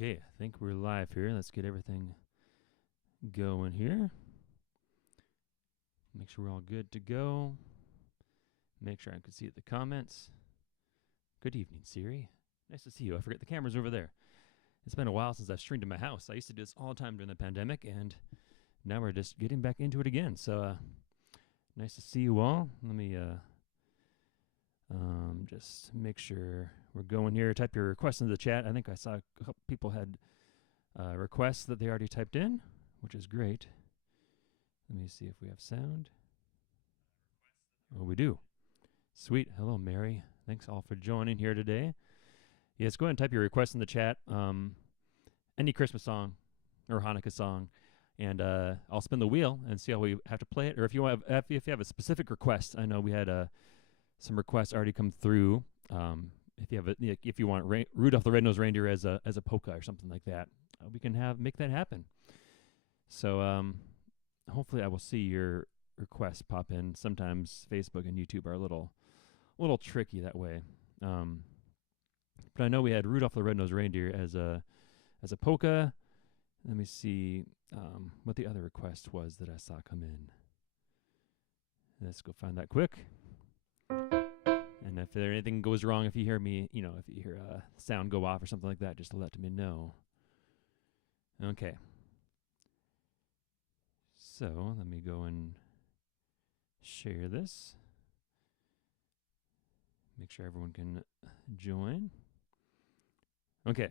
Okay, I think we're live here. Let's get everything going here. Make sure we're all good to go. Make sure I can see the comments. Good evening, Siri. Nice to see you. I forget the camera's over there. It's been a while since I've streamed in my house. I used to do this all the time during the pandemic, and now we're just getting back into it again. So, nice to see you all. Let me just make sure we're going here. Type your requests into the chat. I think I saw a couple people had requests that they already typed in, which is great. Let me see if we have sound. Oh, we do. Sweet. Hello, Mary. Thanks all for joining here today. Yes, go ahead and type your requests in the chat. Any Christmas song or Hanukkah song, and I'll spin the wheel and see how we have to play it. Or if you have a specific request, I know we had some requests already come through. If you want Rudolph the Red-Nosed Reindeer as a polka or something like that, we can make that happen. So hopefully I will see your requests pop in. Sometimes Facebook and YouTube are a little tricky that way. But I know we had Rudolph the Red-Nosed Reindeer as a polka. Let me see what the other request was that I saw come in. Let's go find that quick. And if anything goes wrong, if you hear me, if you hear sound go off or something like that, just let me know. Okay. So let me go and share this. Make sure everyone can join. Okay.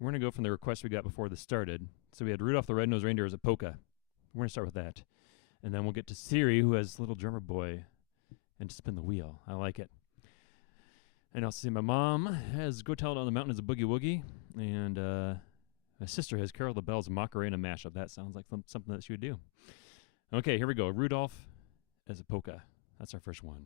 We're going to go from the request we got before this started. So we had Rudolph the Red-Nosed Reindeer as a polka. We're going to start with that. And then we'll get to Siri, who has Little Drummer Boy, and to spin the wheel. I like it. And I'll see my mom has Go Tell It on the Mountain as a Boogie Woogie. And my sister has Carol the Bells Macarena mashup. That sounds like something that she would do. Okay, here we go. Rudolph as a polka. That's our first one.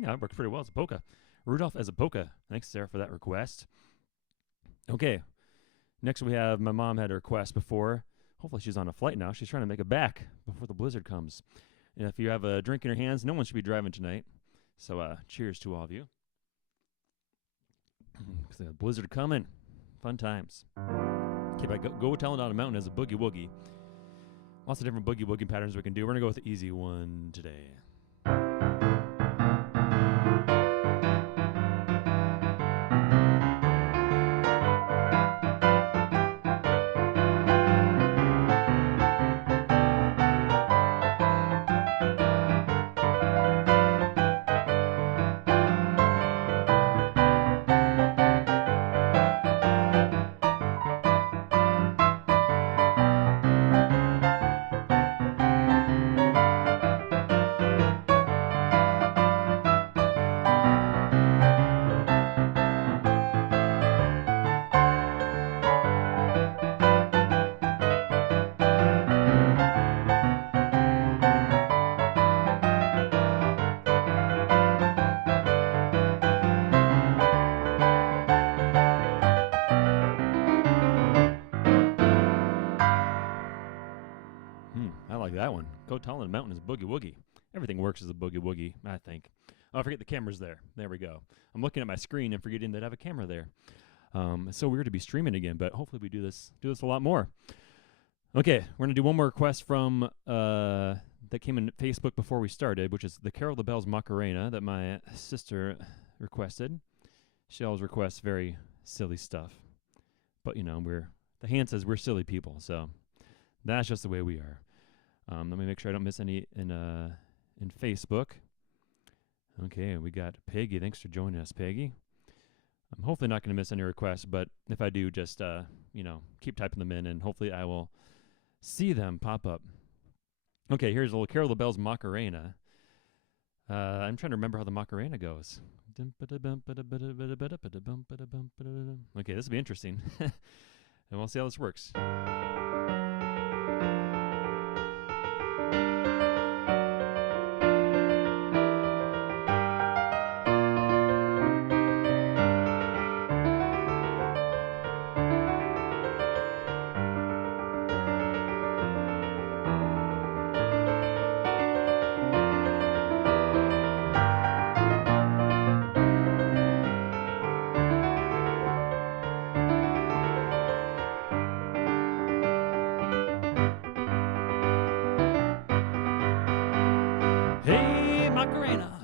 Yeah, that worked pretty well as a polka. Rudolph as a polka. Thanks, Sarah, for that request. Okay. Next, we have my mom had a request before. Hopefully, she's on a flight now. She's trying to make it back before the blizzard comes. And if you have a drink in your hands, no one should be driving tonight. So, cheers to all of you. The blizzard coming. Fun times. Okay, but go Tell It on a Mountain as a boogie woogie. Lots of different boogie woogie patterns we can do. We're going to go with the easy one today. I like that one. Go Tell It on the Mountain is boogie woogie. Everything works as a boogie woogie, I think. Oh, I forget the camera's there. There we go. I'm looking at my screen and forgetting that I have a camera there. It's so weird to be streaming again, but hopefully we do this a lot more. Okay, we're gonna do one more request from that came in Facebook before we started, which is the Carol the Bells Macarena that my sister requested. She always requests very silly stuff. But, the Hances, we're silly people, so that's just the way we are. Let me make sure I don't miss any in Facebook. Okay, we got Peggy. Thanks for joining us, Peggy. I'm hopefully not going to miss any requests, but if I do, just, keep typing them in, and hopefully I will see them pop up. Okay, here's a little Carol the Bells Macarena. I'm trying to remember how the Macarena goes. Okay, this will be interesting. And we'll see how this works. Hey, Macarena.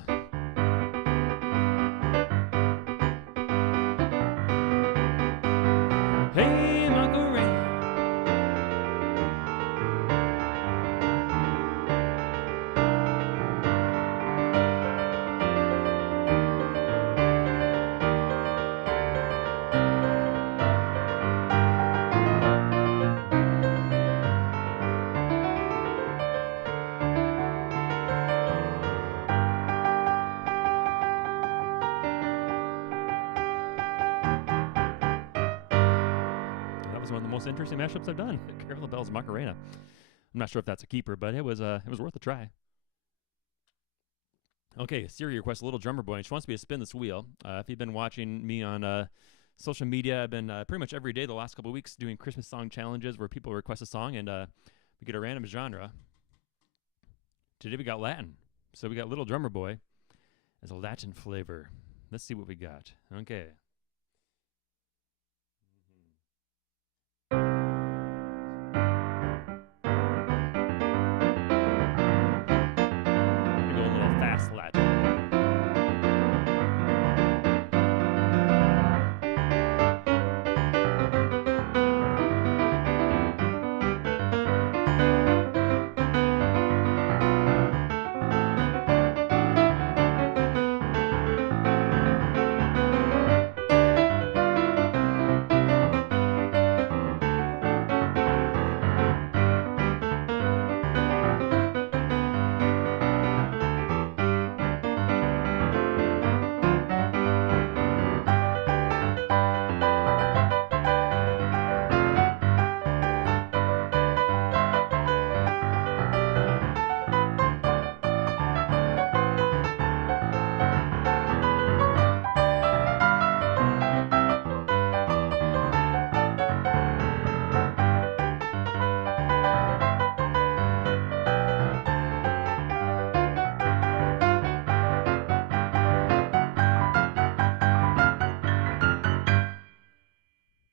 Hey, Macarena. That was one of the most interesting mashups I've done. Carol the Bells Macarena. I'm not sure if that's a keeper, but it was worth a try. Okay, Siri requests a little drummer boy, and she wants me to spin this wheel. If you've been watching me on social media, I've been pretty much every day the last couple of weeks doing Christmas song challenges where people request a song, and we get a random genre. Today we got Latin. So we got Little Drummer Boy as a Latin flavor. Let's see what we got. Okay. I'm gonna go a little fast Latin.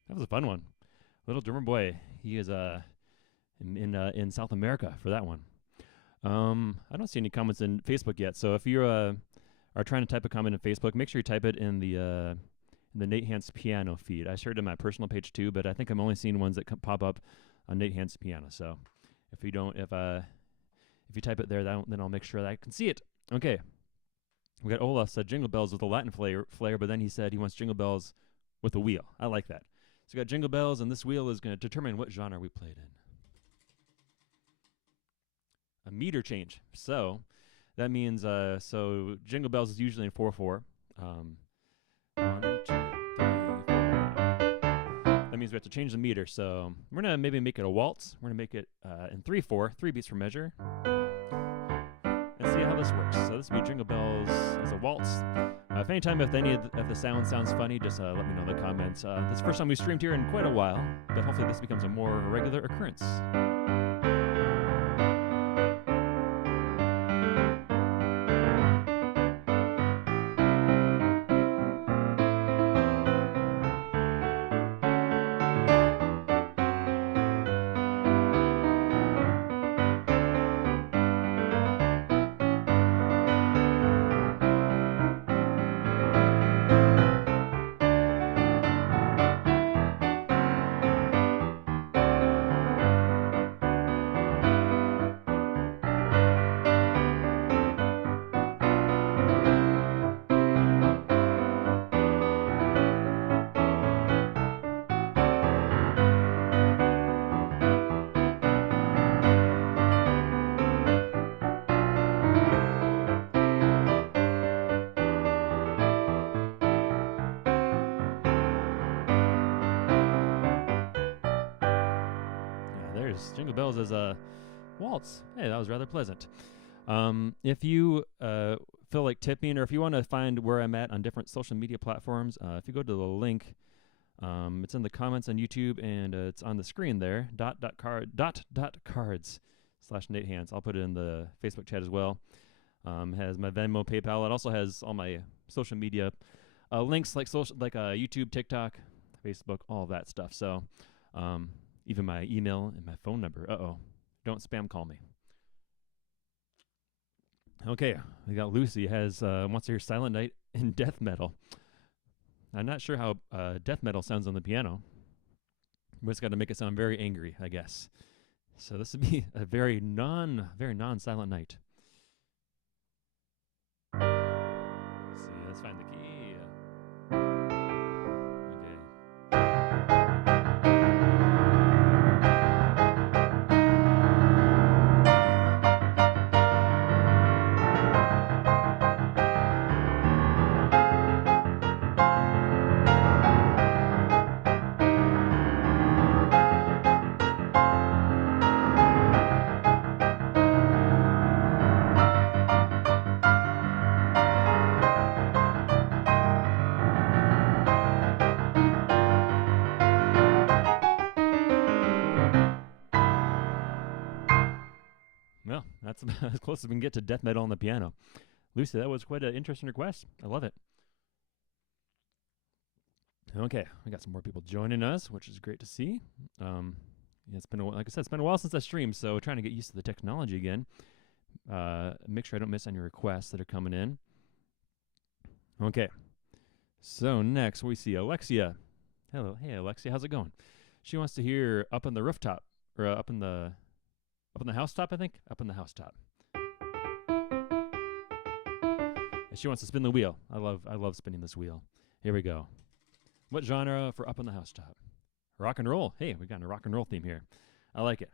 That was a fun one. Little Drummer Boy. He is in South America for that one. I don't see any comments in Facebook yet. So if you are trying to type a comment in Facebook, make sure you type it in the Nate Hance piano feed. I shared it in my personal page too, but I think I'm only seeing ones that pop up on Nate Hance piano. So if you type it there, then I'll make sure that I can see it. Okay. We got Olaf said Jingle Bells with a Latin flair, but then he said he wants Jingle Bells with a wheel. I like that. So we got Jingle Bells, and this wheel is going to determine what genre we played in. A meter change. So that means, so Jingle Bells is usually in 4/4. 1, 2, 3, 4. That means we have to change the meter. So we're going to maybe make it a waltz. We're going to make it in 3/4, 3 beats per measure. Let's see how this works. So this will be Jingle Bells as a waltz. If anytime if any of the sound sounds funny, just let me know in the comments. This is the first time we streamed here in quite a while, but hopefully this becomes a more regular occurrence. Jingle Bells as a waltz. Hey, that was rather pleasant. If you feel like tipping, or if you want to find where I'm at on different social media platforms, if you go to the link, it's in the comments on YouTube, and it's on the screen there, cards/Nate Hance. I'll put it in the Facebook chat as well. Has my Venmo, PayPal. It also has all my social media links, like YouTube, TikTok, Facebook, all of that stuff. So even my email and my phone number. Don't spam call me. Okay, we got Lucy has wants to hear Silent Night in death metal. I'm not sure how death metal sounds on the piano, but it's got to make it sound very angry, I guess. So this would be a very non-silent night. Let's see. Let's find the key. Well, that's about as close as we can get to death metal on the piano. Lucy, that was quite an interesting request. I love it. Okay, we got some more people joining us, which is great to see. It's been like I said, it's been a while since I streamed, so trying to get used to the technology again. Make sure I don't miss any requests that are coming in. Okay, so next we see Alexia. Hello, hey Alexia, how's it going? She wants to hear "Up on the Rooftop" or up on the housetop, I think. Up on the housetop. And she wants to spin the wheel. I love spinning this wheel. Here we go. What genre for Up on the Housetop? Rock and roll. Hey, we got a rock and roll theme here. I like it.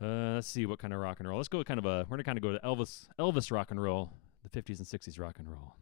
Let's see what kind of rock and roll. Let's go we're gonna kind of go to Elvis rock and roll, the 50s and 60s rock and roll.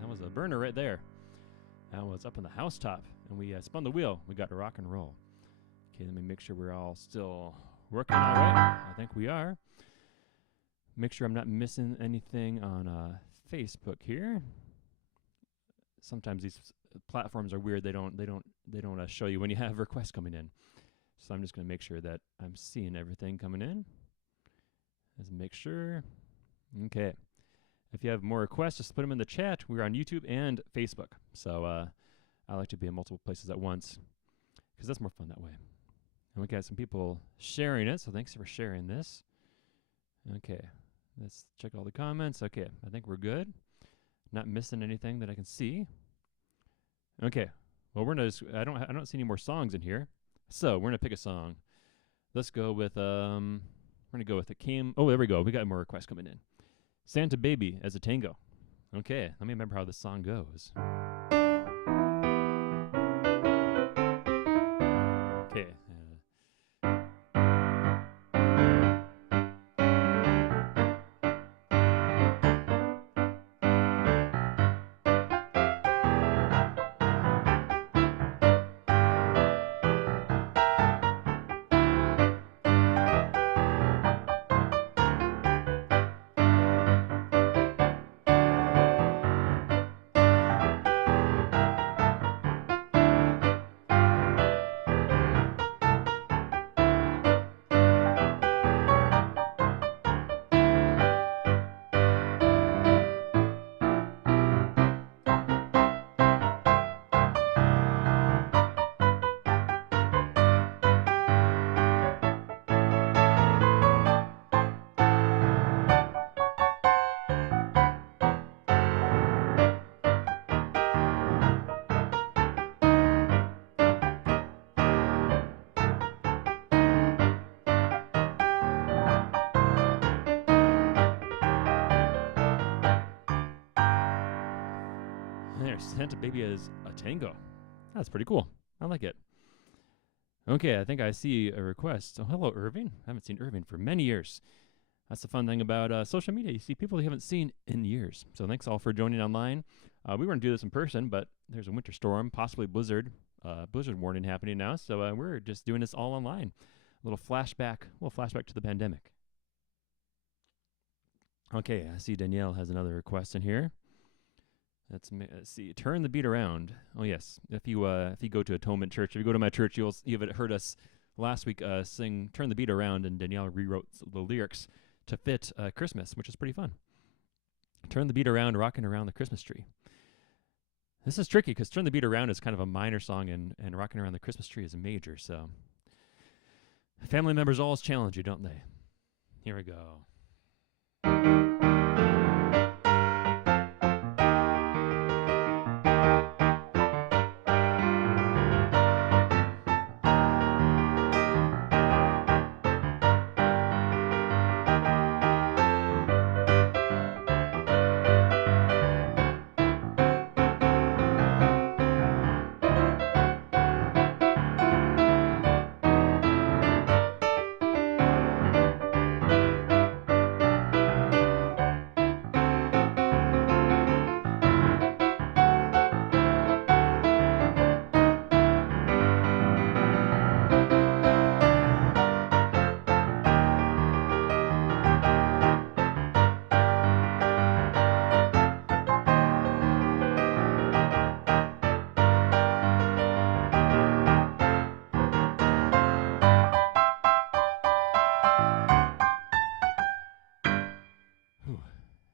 That was a burner right there. That was Up on the Housetop, and we spun the wheel. We got a rock and roll. Okay, let me make sure we're all still working all right. I think we are. Make sure I'm not missing anything on Facebook here. Sometimes these platforms are weird. They don't show you when you have requests coming in. So I'm just going to make sure that I'm seeing everything coming in. Let's make sure. Okay. If you have more requests, just put them in the chat. We're on YouTube and Facebook. So I like to be in multiple places at once because that's more fun that way. And we got some people sharing it, so thanks for sharing this. Okay, let's check all the comments. Okay, I think we're good. Not missing anything that I can see. Okay, well we're gonna. I don't see any more songs in here, so we're gonna pick a song. Let's go with we're gonna go with the Came. Oh, there we go. We got more requests coming in. Santa Baby as a tango. Okay, let me remember how this song goes. Okay. there. Santa Baby as a tango. That's pretty cool. I like it. Okay, I think I see a request. Oh, hello, Irving. I haven't seen Irving for many years. That's the fun thing about social media. You see people you haven't seen in years. So thanks all for joining online. We were going to do this in person, but there's a winter storm, possibly blizzard warning happening now. So we're just doing this all online. A little flashback to the pandemic. Okay, I see Danielle has another request in here. Let's see. Turn the Beat Around. Oh yes, if you go to Atonement Church, if you go to my church, you've heard us last week sing "Turn the Beat Around," and Danielle rewrote the lyrics to fit Christmas, which is pretty fun. Turn the beat around, rocking around the Christmas tree. This is tricky because "Turn the Beat Around" is kind of a minor song, and "Rocking Around the Christmas Tree" is a major. So family members always challenge you, don't they? Here we go.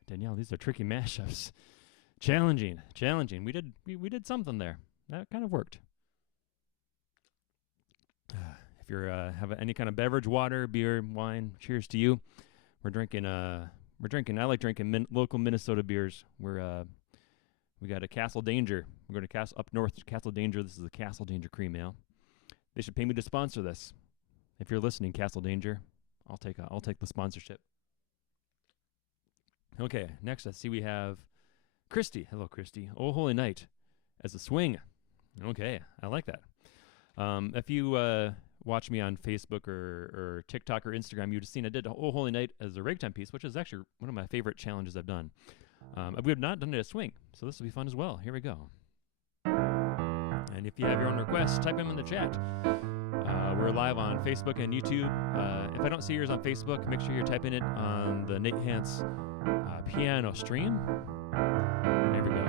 Danielle, these are tricky mashups. Challenging. We did something there. That kind of worked. If you're have any kind of beverage, water, beer, wine, cheers to you. We're drinking. I like drinking local Minnesota beers. We got a Castle Danger. We're going to up north to Castle Danger. This is a Castle Danger cream ale. They should pay me to sponsor this. If you're listening, Castle Danger, I'll take the sponsorship. Okay, next I see we have Christy. Hello, Christy. Oh Holy Night as a swing. Okay, I like that. If you watch me on Facebook or TikTok or Instagram, you'd have seen I did Oh Holy Night as a ragtime piece, which is actually one of my favorite challenges I've done. We have not done it as swing, so this will be fun as well. Here we go. And if you have your own requests, type them in the chat. We're live on Facebook and YouTube. If I don't see yours on Facebook, make sure you're typing it on the Nate Hance piano stream. Here we go.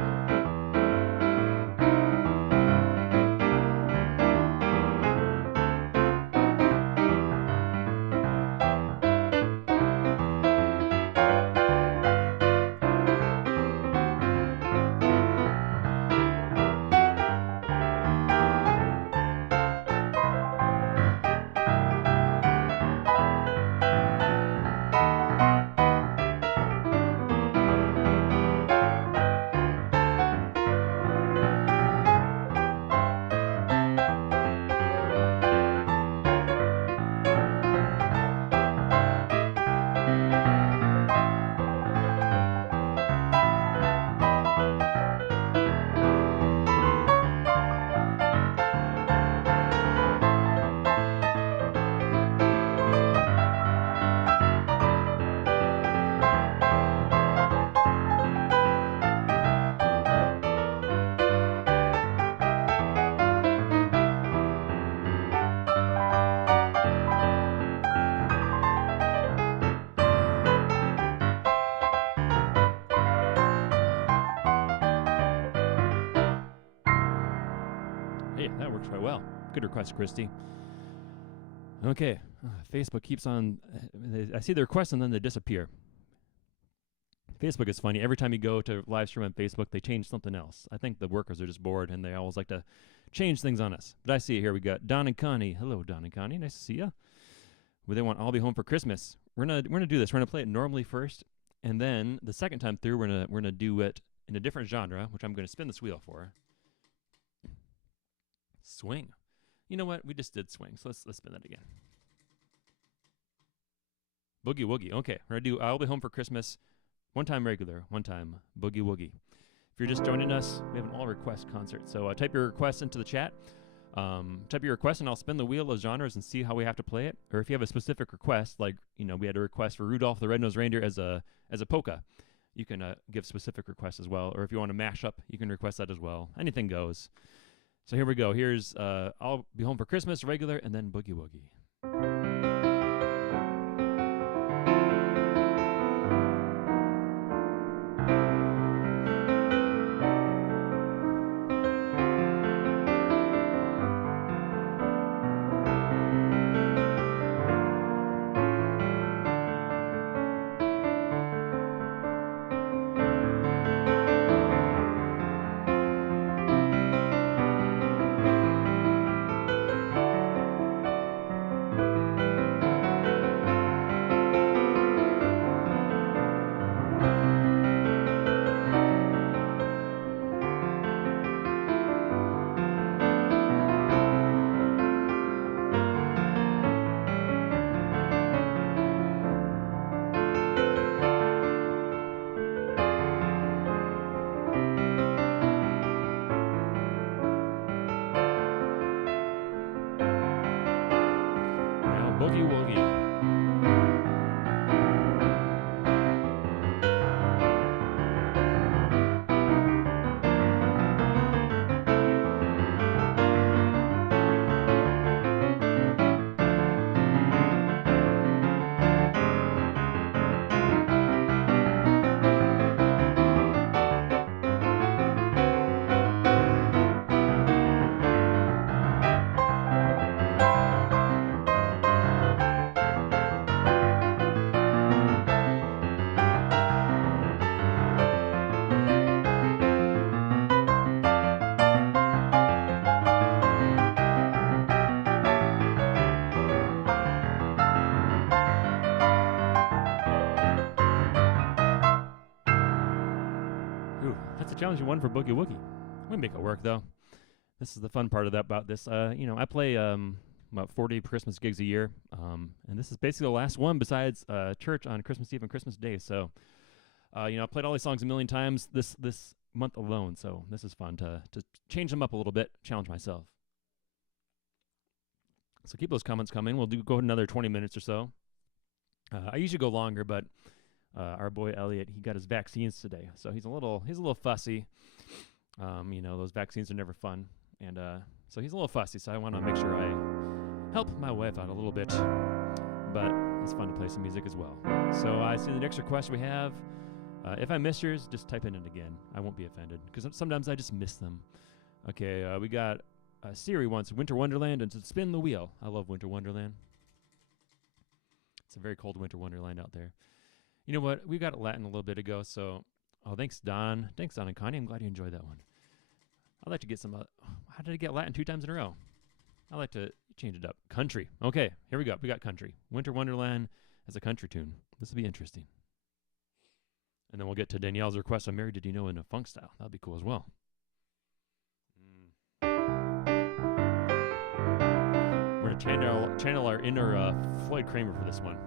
Hey, that works quite well. Good request, Christy. Okay, Facebook keeps on. I see the requests and then they disappear. Facebook is funny. Every time you go to live stream on Facebook, they change something else. I think the workers are just bored and they always like to change things on us. But I see it here. We got Don and Connie. Hello, Don and Connie. Nice to see you. Well, they want "I'll Be Home for Christmas." We're gonna do this. We're gonna play it normally first, and then the second time through, we're gonna do it in a different genre, which I'm gonna spin this wheel for. Swing. You know what? We just did swing, so let's spin that again. Boogie Woogie. Okay, we're gonna do "I'll Be Home for Christmas." One time regular, one time boogie woogie. If you're just joining us, we have an all request concert. So type your request into the chat. Type your request, and I'll spin the wheel of genres and see how we have to play it. Or if you have a specific request, like we had a request for Rudolph the Red-Nosed Reindeer as a polka, you can give specific requests as well. Or if you want to mash up, you can request that as well. Anything goes. So here we go. Here's I'll Be Home for Christmas, regular, and then Boogie Woogie. Boogie Woogie. Ooh, that's a challenging one for Boogie Woogie. We make it work though. This is the fun part about this. I play about 40 Christmas gigs a year, and this is basically the last one besides church on Christmas Eve and Christmas Day. So, I played all these songs a million times this month alone. So this is fun to change them up a little bit, challenge myself. So keep those comments coming. We'll go another 20 minutes or so. I usually go longer, but our boy Elliot, he got his vaccines today, so he's a little fussy. Those vaccines are never fun, and so he's a little fussy. So I want to make sure I help my wife out a little bit, but it's fun to play some music as well. So I see the next request we have. If I miss yours, just type it in again. I won't be offended because sometimes I just miss them. Okay, we got Siri wants Winter Wonderland and to spin the wheel. I love Winter Wonderland. It's a very cold Winter Wonderland out there. You know what? We got Latin a little bit ago, so thanks Don. Thanks Don and Connie. I'm glad you enjoyed that one. I'd like to get some. How did I get Latin 2 times in a row? I like to change it up. Country. Okay, here we go. We got country. Winter Wonderland as a country tune. This will be interesting. And then we'll get to Danielle's request on Mary Did You Know in a funk style. That'll be cool as well. We're going to channel our inner Floyd Kramer for this one.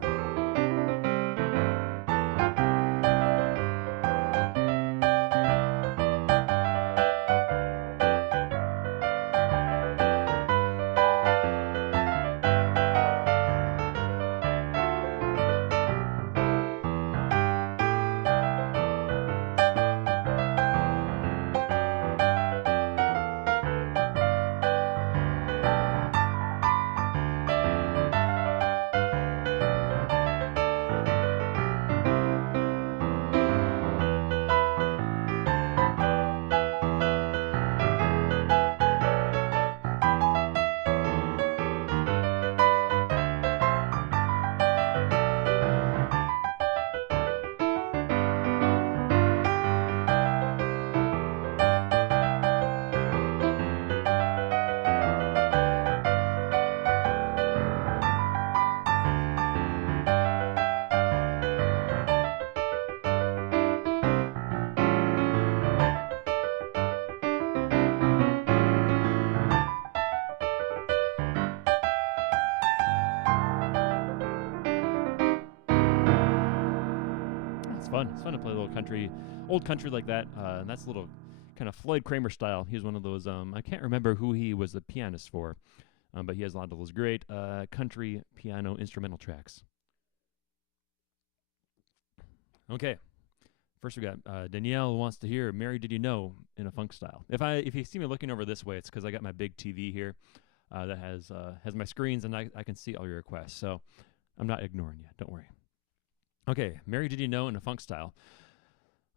It's fun to play a little country, old country like that. And that's a little kind of Floyd Kramer style. He's one of those. I can't remember who he was the pianist for, but he has a lot of those great country piano instrumental tracks. Okay, first we got Danielle wants to hear "Mary Did You Know" in a funk style. If you see me looking over this way, it's because I got my big TV here that has my screens, and I can see all your requests. So I'm not ignoring you. Don't worry. Okay, "Mary Did You Know" in a funk style.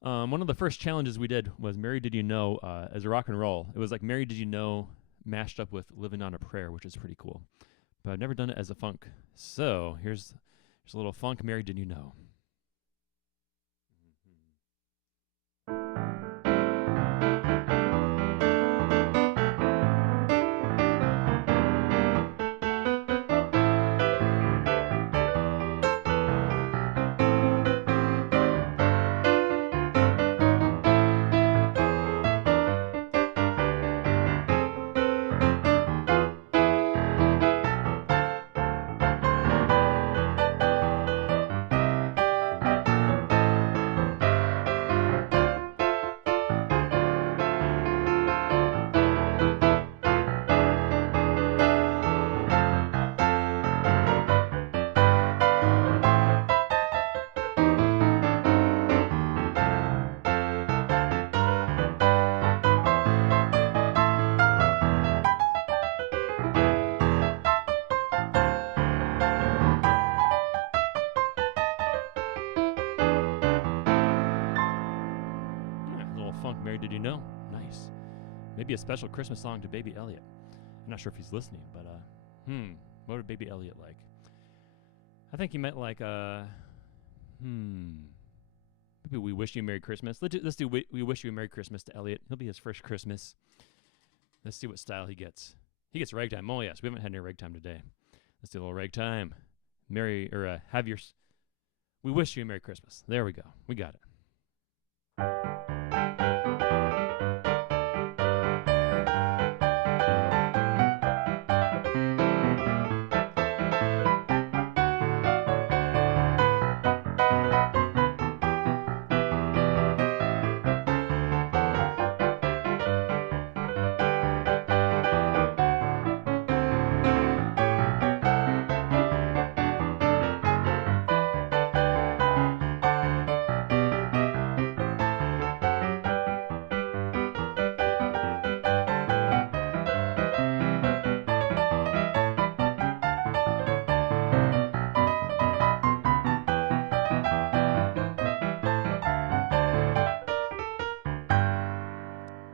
One of the first challenges we did was "Mary Did You Know" as a rock and roll. It was like "Mary Did You Know" mashed up with "Living on a Prayer," which is pretty cool. But I've never done it as a funk. So here's a little funk "Mary Did You Know." Yeah, a little funk "Mary Did You Know." Nice. Maybe a special Christmas song to Baby Elliot. I'm not sure if he's listening, but what would Baby Elliot like? I think he meant like maybe "We Wish You a Merry Christmas." Let's do "We Wish You a Merry Christmas" to Elliot. He'll be his first Christmas. Let's see what style he gets. He gets ragtime. Oh yes, we haven't had any ragtime today. Let's do a little ragtime. We wish you a Merry Christmas. There we go. We got it.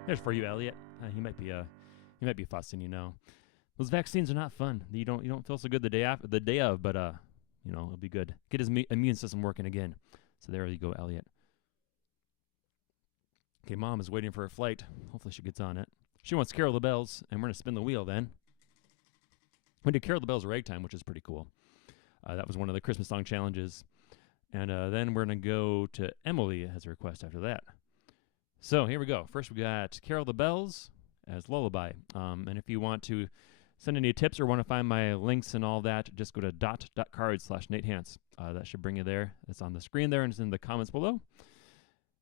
There's for you, Elliot. He might be fussing, Those vaccines are not fun. You don't feel so good the day of, but it'll be good. Get his immune system working again. So there you go, Elliot. Okay, Mom is waiting for her flight. Hopefully she gets on it. She wants "Carol the Bells," and we're gonna spin the wheel then. We did "Carol the Bells" ragtime, which is pretty cool. That was one of the Christmas song challenges. And then we're gonna go to Emily as a request after that. So here we go. First we got "Carol the Bells" as lullaby. And if you want to send any tips or want to find my links and all that, just go to dot.cards/NateHance. That should bring you there. It's on the screen there and it's in the comments below.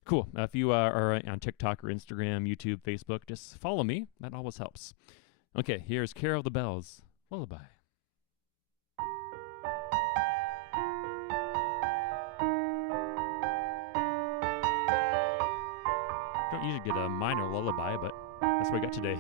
Cool. If you are on TikTok or Instagram, YouTube, Facebook, just follow me. That always helps. Okay, here's "Carol the Bells" lullaby. Don't usually get a minor lullaby, but that's what I got today.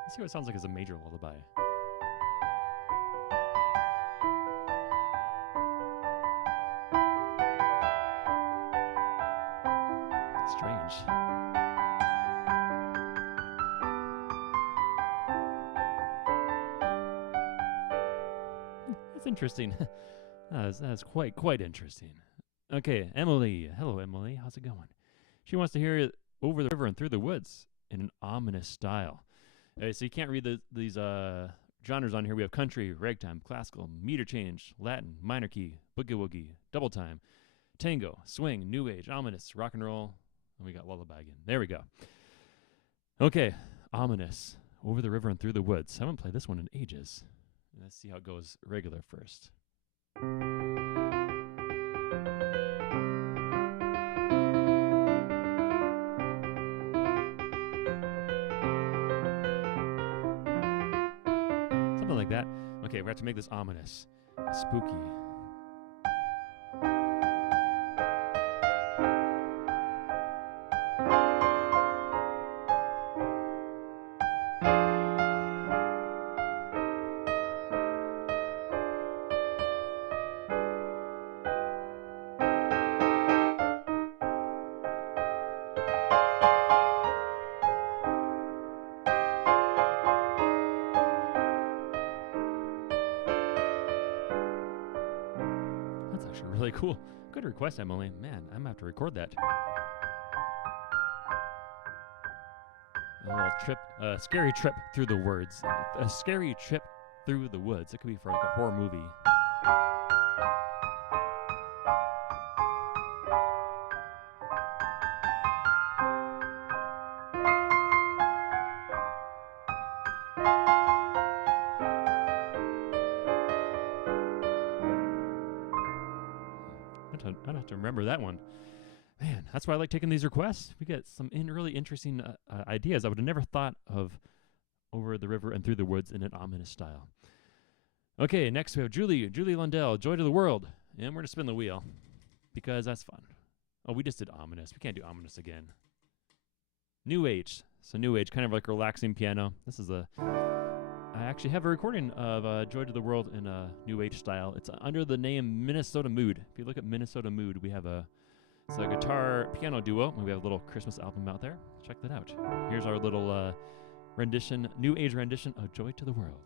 Let's see what it sounds like as a major lullaby. Strange. That's interesting. That's quite interesting. Okay, Emily. Hello, Emily. How's it going? She wants to hear it over the river and through the woods in an ominous style. So you can't read these genres on here. We have country, ragtime, classical, meter change, Latin, minor key, boogie woogie, double time, tango, swing, new age, ominous, rock and roll, and we got lullaby again. There we go. Okay, ominous, over the river and through the woods. I haven't played this one in ages. Let's see how it goes regular first. Something like that. Okay, we have to make this ominous, spooky. Really cool. Good request, Emily. Man, I'm gonna have to record that. A little trip, scary trip through the woods. A scary trip through the woods. It could be for like a horror movie. I'd have to remember that one. Man, that's why I like taking these requests. We get some really interesting ideas I would have never thought of over the river and through the woods in an ominous style. Okay, next we have Julie Lundell, Joy to the World. And we're going to spin the wheel because that's fun. Oh, we just did ominous. We can't do ominous again. New Age. So New Age, kind of like relaxing piano. This is I actually have a recording of Joy to the World in a New Age style. It's under the name Minnesota Mood. If you look at Minnesota Mood, we have it's a guitar piano duo, and we have a little Christmas album out there. Check that out. Here's our little rendition, New Age rendition of Joy to the World.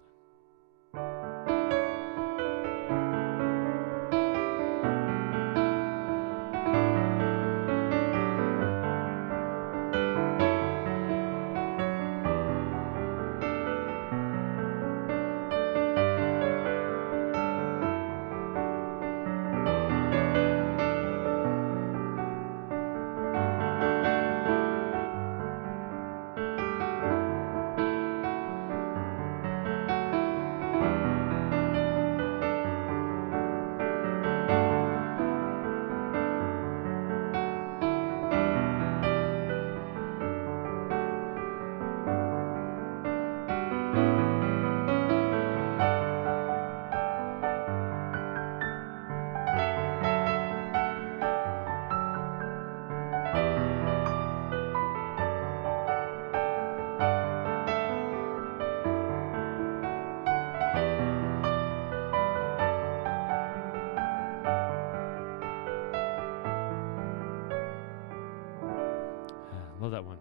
Love that one.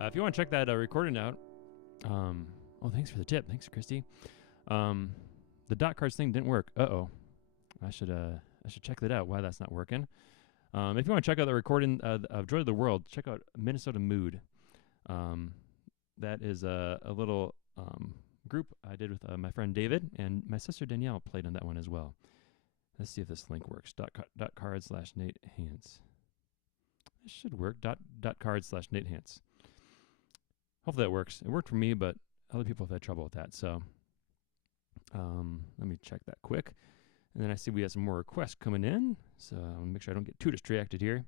If you want to check that recording out, thanks for the tip. Thanks, Christy. The dot cards thing didn't work. I should check that out. Why that's not working. If you want to check out the recording of Joy to the World, check out Minnesota Mood. That is a little group I did with my friend David, and my sister Danielle played on that one as well. Let's see if this link works. Dot card/Nate Hance. It should work. Dot card/Nate Hance. Hopefully that works. It worked for me, but other people have had trouble with that. So let me check that quick. And then I see we have some more requests coming in. So I'll make sure I don't get too distracted here.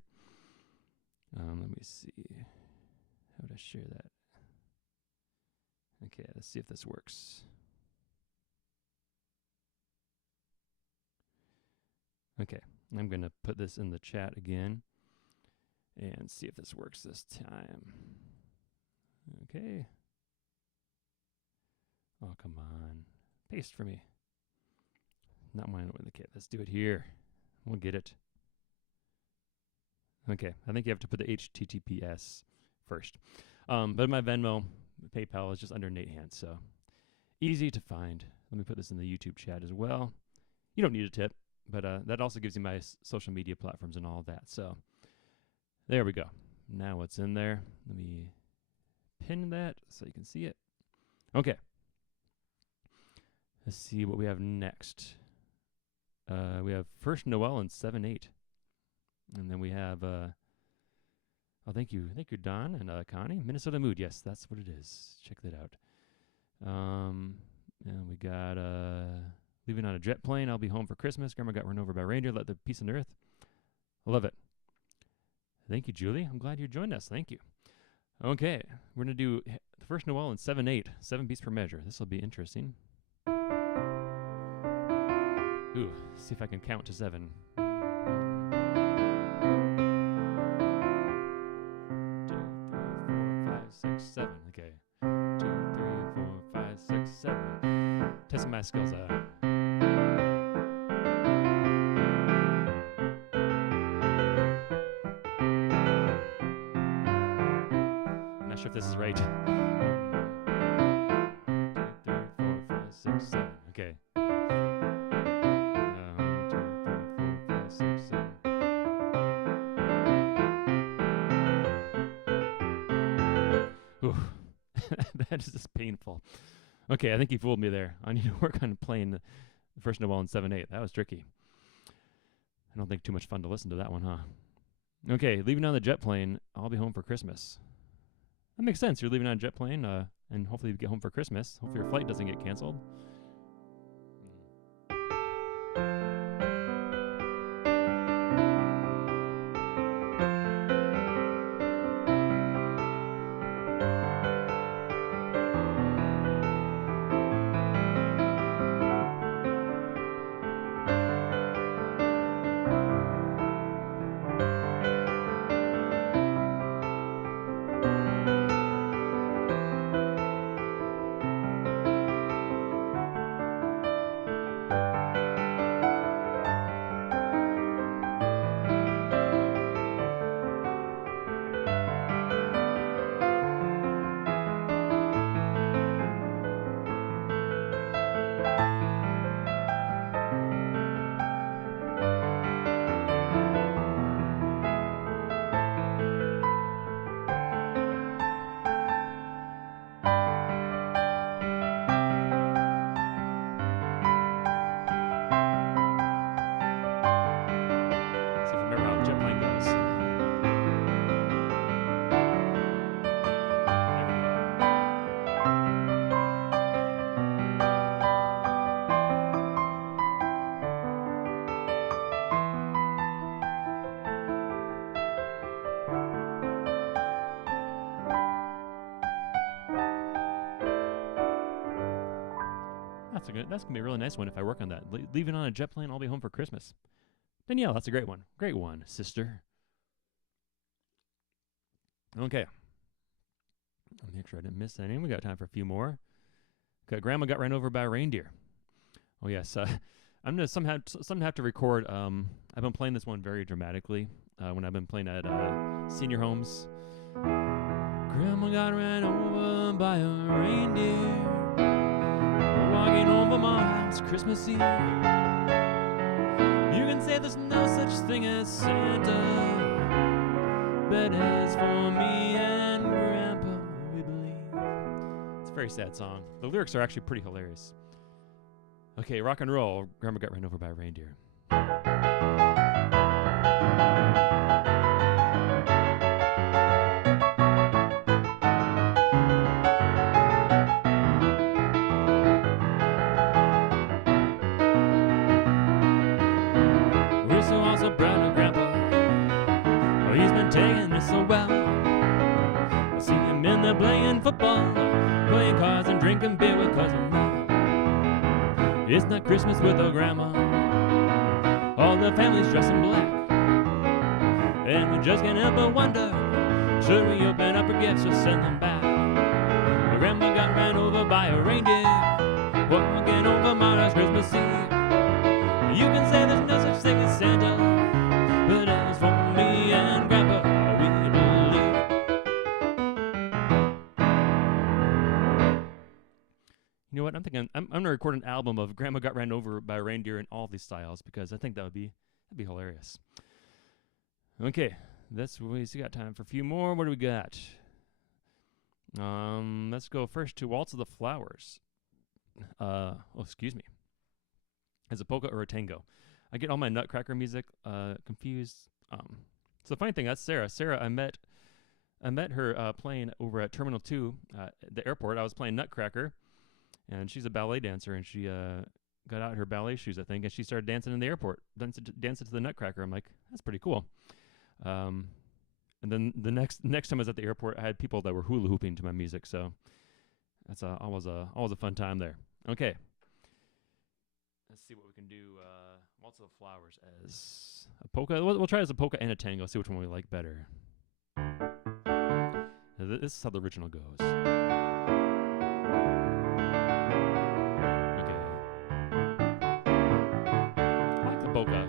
Let me see. How would I share that? Okay, let's see if this works. Okay, I'm going to put this in the chat again and see if this works this time. Okay. Oh, come on. Paste for me. Not mine. Okay, let's do it here. We'll get it. Okay, I think you have to put the HTTPS first. But my Venmo, PayPal is just under Nate Hance, so easy to find. Let me put this in the YouTube chat as well. You don't need a tip, but that also gives you my social media platforms and all of that. So there we go. Now what's in there? Let me pin that so you can see it. Okay. Let's see what we have next. We have First Noel and 7/8. And then we have, thank you, Don and Connie. Minnesota Mood, yes, that's what it is. Check that out. And we got leaving on a jet plane. I'll be home for Christmas. Grandma got run over by a reindeer. Let the peace on earth. I love it. Thank you, Julie. I'm glad you joined us. Thank you. Okay, we're gonna do the First Noel and 7/8, 7 beats per measure. This will be interesting. Ooh, see if I can count to 7. 2, 3, 4, 5, 6, 7. Okay. 2, 3, 4, 5, 6, 7. Testing my skills out. I'm not sure if this is right. 2, 3, 4, 5, 6, 7. Okay. 1, 2, 3, 4, 5, 6, 7. Ooh, that is just painful. Okay, I think you fooled me there. I need to work on playing the First Noel in 7/8. That was tricky. I don't think too much fun to listen to that one, huh? Okay, leaving on the jet plane. I'll be home for Christmas. That makes sense. You're leaving on a jet plane, and hopefully you get home for Christmas. Hopefully your flight doesn't get canceled. That's gonna be a really nice one if I work on that. Leaving on a jet plane, I'll be home for Christmas. Danielle, that's a great one. Great one, sister. Okay. I'll make sure I didn't miss any. We got time for a few more. Okay, Grandma got ran over by a reindeer. Oh yes, I'm gonna somehow have to record. I've been playing this one very dramatically when I've been playing at senior homes. Grandma got ran over by a reindeer. Walking over my house Christmas Eve. You can say there's no such thing as Santa, but as for me and Grandpa, we believe. It's a very sad song. The lyrics are actually pretty hilarious. Okay, rock and roll. Grandma got run over by a reindeer. Taking it so well. I see him in there playing football, playing cards and drinking beer with Cousin Mel. It's not Christmas with a grandma. All the family's dressed in black, and we just can't help but wonder, should we open up her gifts or send them back? Grandma got ran over by a reindeer, walking over my house Christmas Eve. You can say there's no such thing as Santa, but as for me and Grandpa, we believe. You know what? I'm thinking I'm gonna record an album of Grandma Got Ran Over by a Reindeer in all these styles because I think that'd be hilarious. Okay, that's what we got time for a few more. What do we got? Let's go first to Waltz of the Flowers. Excuse me. As a polka or a tango? I get all my Nutcracker music confused. So the funny thing, that's Sarah. Sarah, I met her playing over at Terminal 2 at the airport. I was playing Nutcracker, and she's a ballet dancer, and she got out her ballet shoes, I think, and she started dancing in the airport, dancing to the Nutcracker. I'm like, that's pretty cool. And then the next time I was at the airport, I had people that were hula hooping to my music, so that's always a fun time there. Okay, let's see what we can do. Waltz of the Flowers as a polka. We'll try as a polka and a tango. See which one we like better. This is how the original goes. Okay, I like the polka.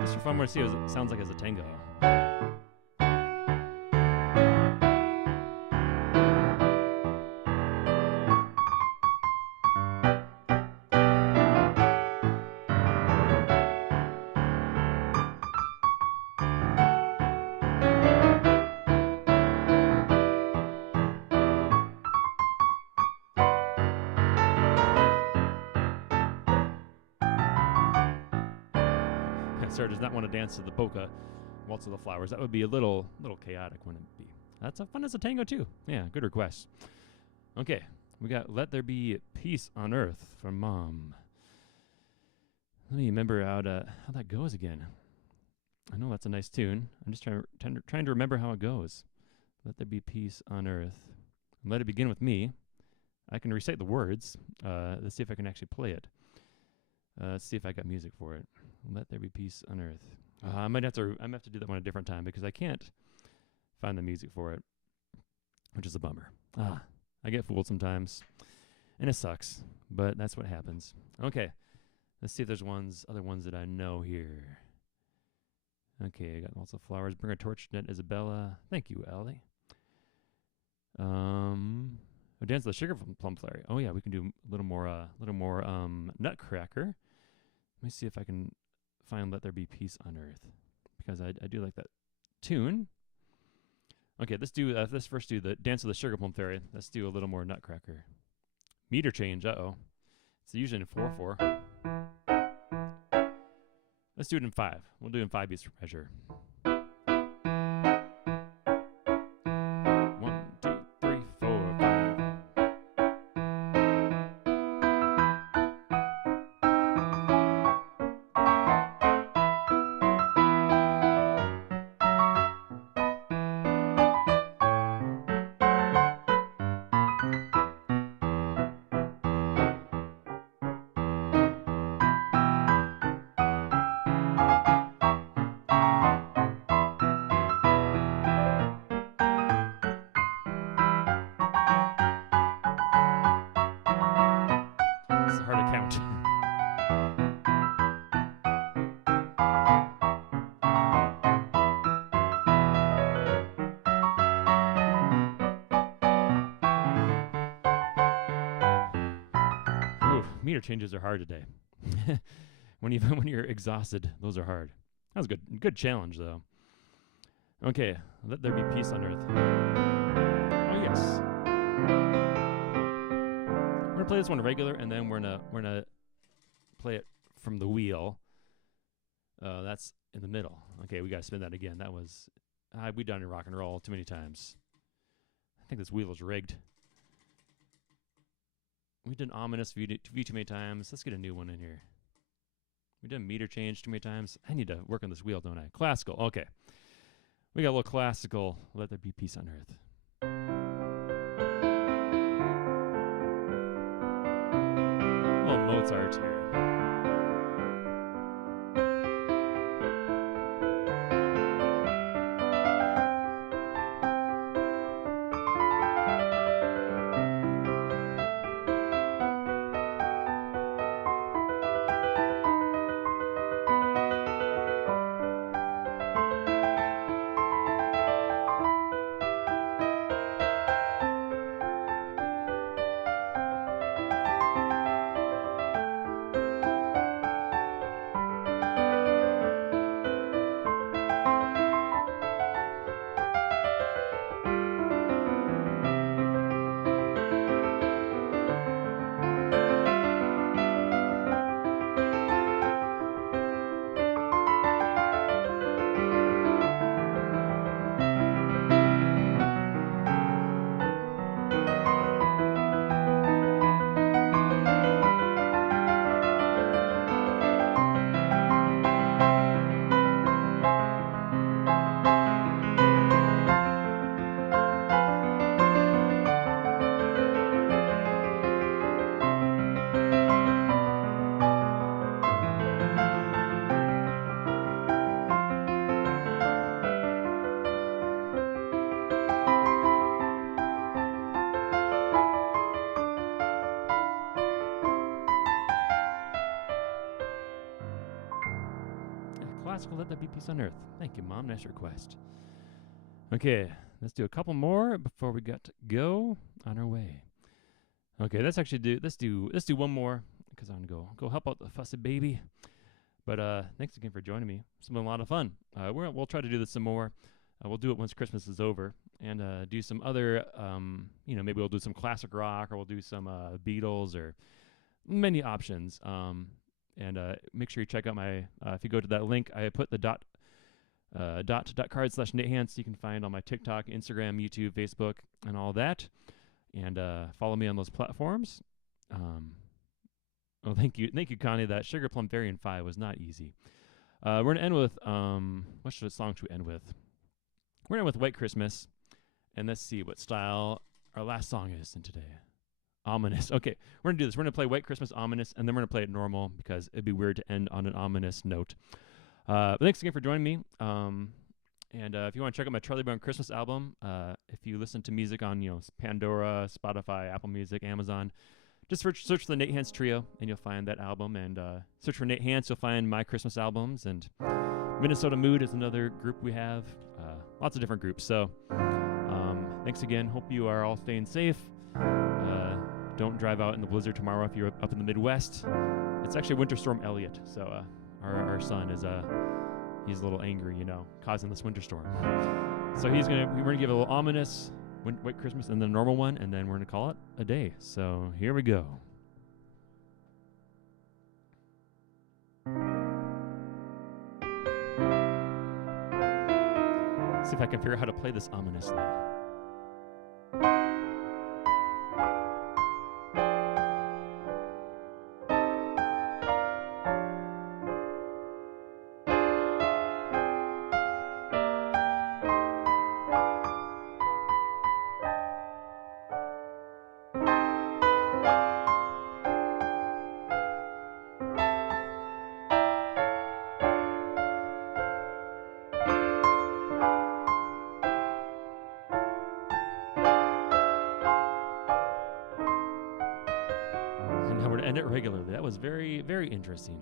Just for fun, we'll see what it sounds like as a tango. Sarah does not want to dance to the polka Waltz of the Flowers. That would be a little chaotic, wouldn't it be? That's fun as a tango too. Yeah, good request. Okay, we got Let There Be Peace on Earth from Mom. Let me remember how that goes again. I know that's a nice tune. I'm just trying to remember how it goes. Let there be peace on earth. And let it begin with me. I can recite the words. Let's see if I can actually play it. Let's see if I got music for it. Let there be peace on earth. I might have to do that one a different time because I can't find the music for it, which is a bummer. I get fooled sometimes, and it sucks, but that's what happens. Okay, let's see if there's other ones that I know here. Okay, I got lots of flowers. Bring a torch, Net Isabella. Thank you, Allie. Dance the Sugar Plum Fairy. Oh yeah, we can do a little more Nutcracker. Let me see if I can find Let There Be Peace on Earth, because I do like that tune. Okay, let's first do the Dance of the Sugar Plum Fairy. Let's do a little more Nutcracker. Meter change, It's usually in 4/4. Let's do it in 5. We'll do it in 5 beats for measure. 1, 2, 3, 4, 5. It's hard to count. Oof, meter changes are hard today. when you're exhausted, those are hard. That was good. Good challenge though. Okay, Let There Be Peace on Earth. Oh yes. We're gonna play this one regular, and then we're gonna play it from the wheel. That's in the middle. Okay, we got to spin that again. That was we've done in rock and roll too many times. I think this wheel is rigged. We've done ominous view too many times. Let's get a new one in here. We've done meter change too many times. I need to work on this wheel, don't I? Classical. Okay. We got a little classical. Let there be peace on earth. A little Mozart here. Classical, let there be peace on earth. Thank you, Mom. Nice request. Okay, let's do a couple more before we got to go on our way. Okay, let's do one more because I'm gonna go help out the fussy baby. But thanks again for joining me. It's been a lot of fun. We'll try to do this some more. We'll do it once Christmas is over, and do some other, maybe we'll do some classic rock, or we'll do some Beatles, or many options. And make sure you check out my, if you go to that link, I put the dot.card/NateHance. You can find on my TikTok, Instagram, YouTube, Facebook, and all that. And follow me on those platforms. Thank you, Connie. That Sugar Plum Fairy in 5 was not easy. We're going to end with, what song should we end with? We're going to end with White Christmas. And let's see what style our last song is in today. Ominous. Okay, we're going to do this. We're going to play White Christmas Ominous, and then we're going to play it normal because it'd be weird to end on an ominous note. But thanks again for joining me. And if you want to check out my Charlie Brown Christmas album, if you listen to music on Pandora, Spotify, Apple Music, Amazon, just search for the Nate Hance Trio, and you'll find that album. And search for Nate Hance, you'll find my Christmas albums. And Minnesota Mood is another group we have. Lots of different groups. So thanks again. Hope you are all staying safe. Don't drive out in the blizzard tomorrow if you're up in the Midwest. It's actually Winter Storm Elliott, so our son is he's a little angry, causing this winter storm. So we're gonna give a little ominous White Christmas and then a normal one, and then we're gonna call it a day. So here we go. See if I can figure out how to play this ominously. End it regularly. That was very, very interesting.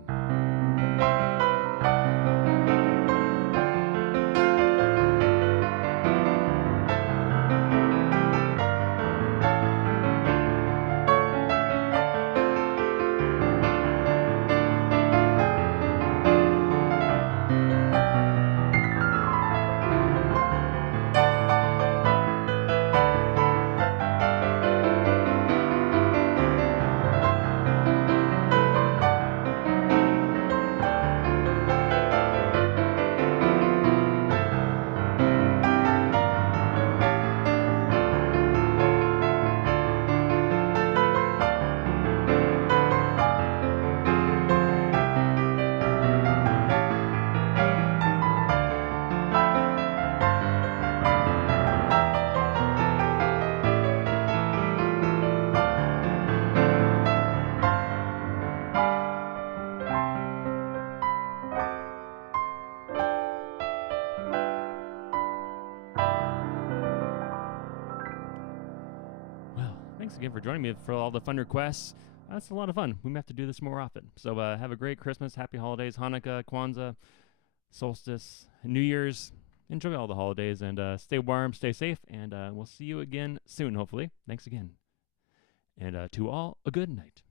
thanks again for joining me for all the fun requests. That's a lot of fun. We may have to do this more often. So have a great Christmas, happy holidays, Hanukkah, Kwanzaa, solstice, New Year's. Enjoy all the holidays and stay warm, stay safe, and we'll see you again soon, hopefully. Thanks again. And to all, a good night.